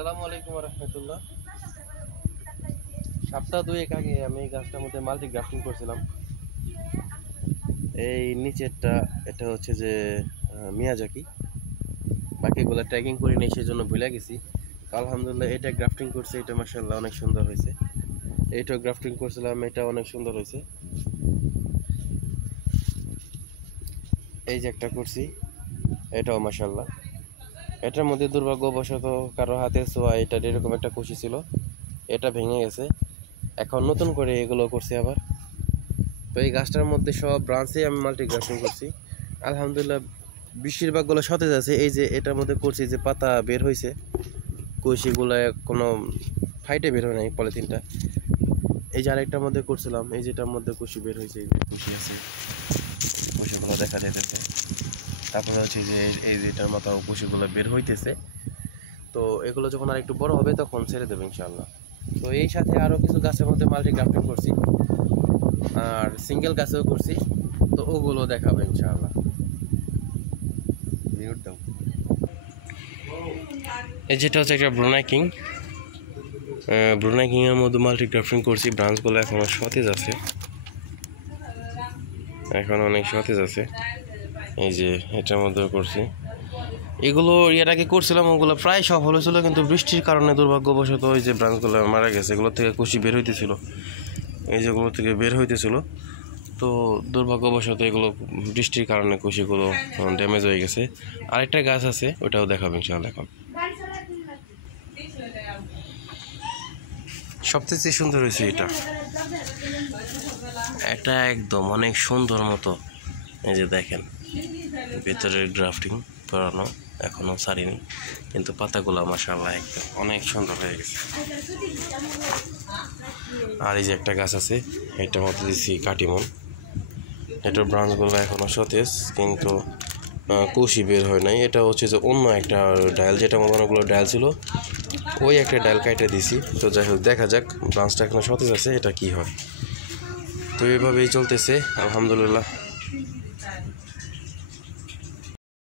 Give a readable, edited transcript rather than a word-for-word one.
আসসালামু আলাইকুম রহমতুল্লাহ। সপ্তাহ দুয়েক আগে আমি এই গাছটার মধ্যে মাল্টি গ্রাফটিং করছিলাম। এই নিচেরটা এটা হচ্ছে যে মিয়াজাকি, বাকিগুলো ট্র্যাকিং করি নেই, সেই জন্য ভুলে গেছি। আলহামদুলিল্লাহ এটা গ্রাফটিং করছে, এটা মাশাআল্লাহ অনেক সুন্দর হয়েছে। এইটাও গ্রাফটিং করছিলাম, এটা অনেক সুন্দর হয়েছে। এই যে একটা করছি, এটাও মাশাআল্লাহ। এটার মধ্যে দুর্ভাগ্যবশত কারো হাতে ছোঁয়া এটার এরকম একটা কুশি ছিল, এটা ভেঙে গেছে। এখন নতুন করে এগুলো করছি আবার। তো এই গাছটার মধ্যে সব ব্রাঞ্চে আমি মাল্টি গ্রাফটিং করছি। আলহামদুলিল্লাহ বেশিরভাগগুলো সতেজ আছে। এই যে এটার মধ্যে করছি যে পাতা বের হয়েছে, কুশিগুলো কোনো ফাইটে বের হয় নাই পলিথিনটা। এই যে আরেকটার মধ্যে করছিলাম, এই যেটার মধ্যে কুশি বের হয়েছে, এই যে কুশি আছে, কুশিগুলো দেখা যেতেছে। তারপরে হচ্ছে যে এই যেটার মতো কুশিগুলো বের হইতেছে। তো এগুলো যখন আর একটু বড় হবে তখন ছেড়ে দেবে ইনশাআল্লাহ। তো এই সাথে আরও কিছু গাছের মধ্যে মাল্টি গ্রাফটিং করছি, আর সিঙ্গেল গাছেও করছি। তো ওগুলো দেখাবে ইনশাআল্লাহ। এই যেটা হচ্ছে একটা ব্রুনাই কিং। ব্রুনাই কিংয়ের মধ্যে মাল্টি গ্রাফটিং করছি। ব্রাঞ্চগুলো এখনও সতেজ আছে, এখন অনেক সতেজ আছে। এই যে এটার মধ্যেও করছি। এগুলো এর আগে করছিলাম, ওগুলো প্রায় সব হয়েছিল, কিন্তু বৃষ্টির কারণে দুর্ভাগ্যবশত ওই যে ব্রাঞ্চগুলো মারা গেছে। এগুলো থেকে কুশি বের হইতেছিল, এই যেগুলো থেকে বের হইতেছিল। তো দুর্ভাগ্যবশত এগুলো বৃষ্টির কারণে কুশিগুলো ড্যামেজ হয়ে গেছে। আরেকটা গাছ আছে, ওটাও দেখাবো ইনশাআল্লাহ। এখন সবচেয়ে সুন্দর হয়েছে এটা, এটা একদম অনেক সুন্দর মতো। এই যে দেখেন ভেতরের গ্রাফটিং করানো, এখনো ছাড়িনি, কিন্তু পাতাগুলো মাশাআল্লাহ একদম অনেক সুন্দর হয়ে গেছে। আর এই যে একটা গাছ আছে, এটার মধ্যে দিচ্ছি কাটিমন। এটার ব্রাঞ্চগুলো এখনো সতেজ, কিন্তু কুশি বের হয় নাই। এটা হচ্ছে যে অন্য একটা ডায়াল, যেটা মধ্যে অনেকগুলো ডায়াল ছিল, ওই একটা ডায়াল কাটে দিছি। তো যাই হোক, দেখা যাক, ব্রাঞ্চটা এখনো সতেজ আছে, এটা কি হয়। তো এইভাবেই চলতেছে আলহামদুলিল্লাহ।